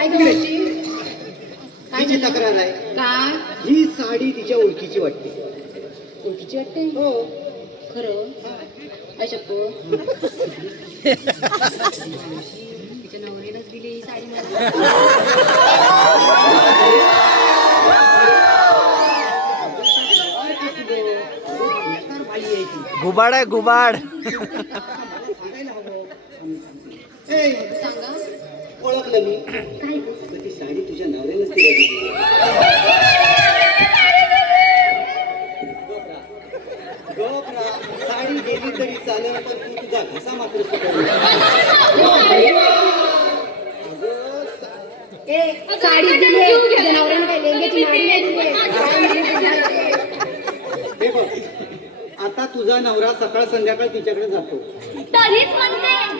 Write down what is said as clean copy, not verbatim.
काय करायची? तिची तक्रार आहे. काय ही साडी तिच्या ओळखीची वाटते. ओळखीची वाटते? हो. खरं काय शकतो तिच्या नवऱ्यानंच दिली ही साडी मला. घुबाड आहे घुबाड. सांगा ओळखलं मी. काय तर ती साडी तुझ्या नवऱ्यानेच तिला दिली. गप रा. साडी गेली तरी चालेल, पण तू तुझा घसा मात्र सुटवू साडी दिली तुझ्या नवऱ्यानं काय लेंग्याची नाडी नाही दिली. हे बघ, आता तुझा नवरा सकाळ संध्याकाळ तिच्याकडे जातो. तरीच म्हणते